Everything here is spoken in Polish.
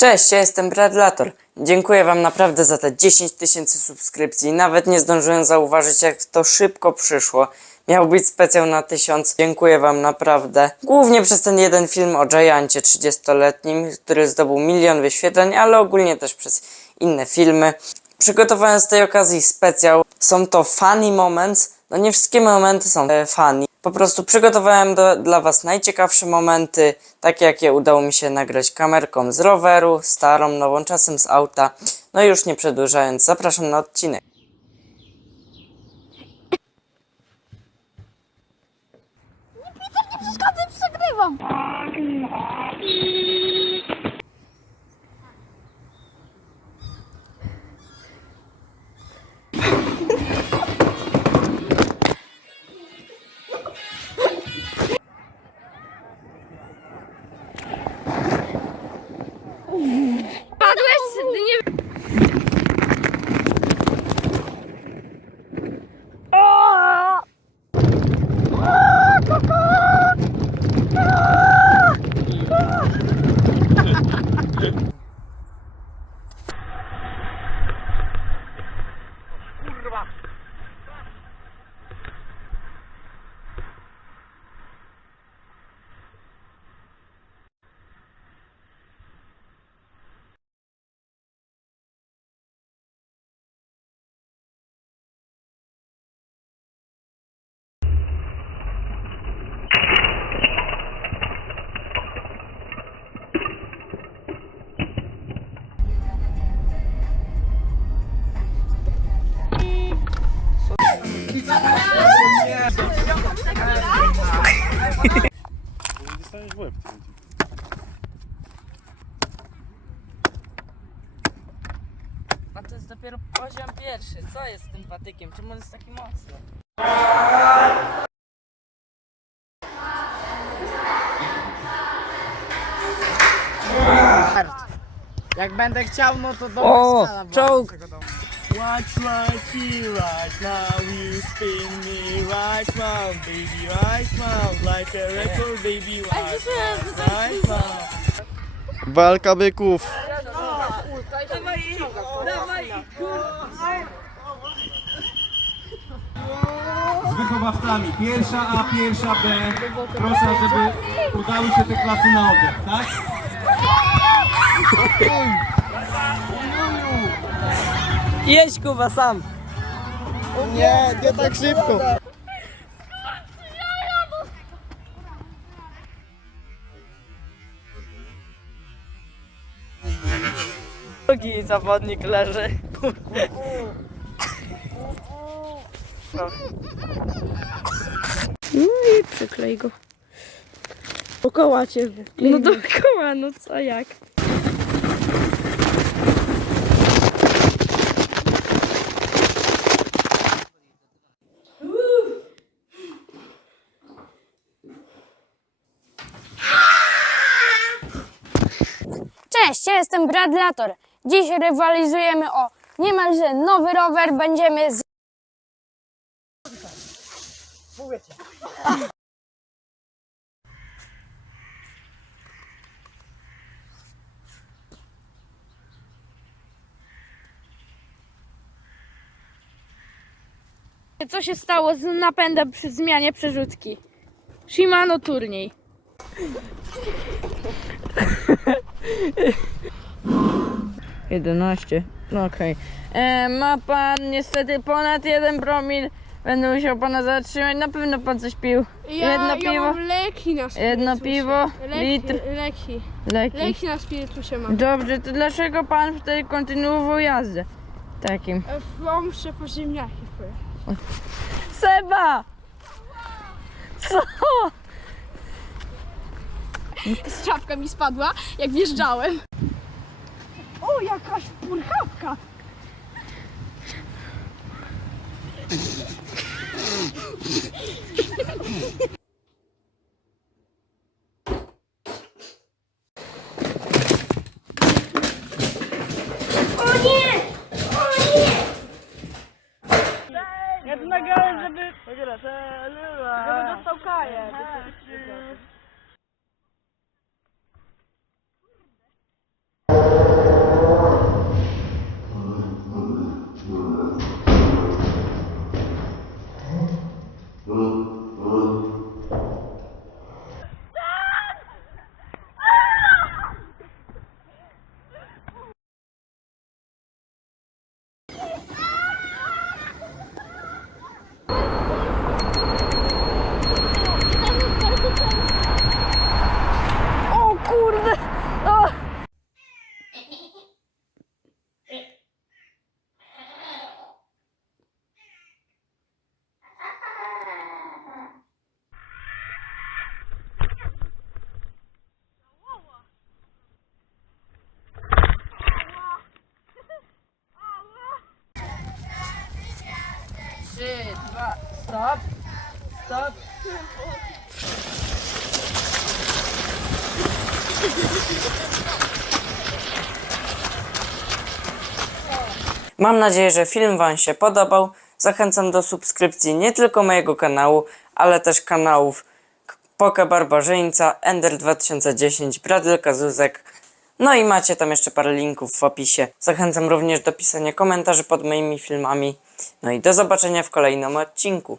Cześć, ja jestem Bradlator. Dziękuję Wam naprawdę za te 10 tysięcy subskrypcji. Nawet nie zdążyłem zauważyć, jak to szybko przyszło. Miał być specjal na 1000. Dziękuję Wam naprawdę. Głównie przez ten jeden film o Giancie 30-letnim, który zdobył milion wyświetleń, ale ogólnie też przez inne filmy. Przygotowałem z tej okazji specjal. Są to funny moments. No nie wszystkie momenty są e, funny. Po prostu przygotowałem do, dla Was najciekawsze momenty, takie jakie udało mi się nagrać kamerką z roweru, starą, nową, czasem z auta. No i już nie przedłużając, zapraszam na odcinek. przeszkadzaj, przegrywam! Padłeś? Nie... Dostaniesz w łeb. A to jest dopiero poziom pierwszy. Co jest z tym patykiem? Czemu on jest taki mocny? Jak będę chciał, no to do O, skala była czołg! domu. Watch like you right now, you spin me right round, baby, right round, like a record, baby, right round, right round. Walka byków. z wychowawcami. Pierwsza A, pierwsza B. Proszę, żeby udały się te klasy na obiad, tak? Jeź Kuba sam! Nie, nie tak szybko. Drugi zawodnik leży. No i przyklej go. Dookoła cię No dookoła, no co jak? Cześć, ja jestem Bradlator. Dziś rywalizujemy o niemalże nowy rower. Będziemy z... Co się stało z napędem przy zmianie przerzutki? Shimano turniej. Jedenaście. No okej. E, Ma pan niestety ponad jeden promil. Będę musiał pana zatrzymać. Na pewno pan coś pił. Ja, Jedno ja piwo. mam leki na spirytusie. Jedno piwo, leki, litr. Leki. Leki. Leki na spirytusie mam. Dobrze, to dlaczego pan wtedy kontynuował jazdę? Takim. E, Bo muszę po ziemniaki pojechać. Seba! Co? Czapka mi spadła, jak wjeżdżałem. O, jakaś purchawka! Ja tu nagrałem, żeby... Żeby dostał kaję. Mam nadzieję, że film Wam się podobał. Zachęcam do subskrypcji nie tylko mojego kanału, ale też kanałów Poke Barbarzyńca, Ender 2010, Bradelka Zuzek. No i macie tam jeszcze parę linków w opisie. Zachęcam również do pisania komentarzy pod moimi filmami. No i do zobaczenia w kolejnym odcinku.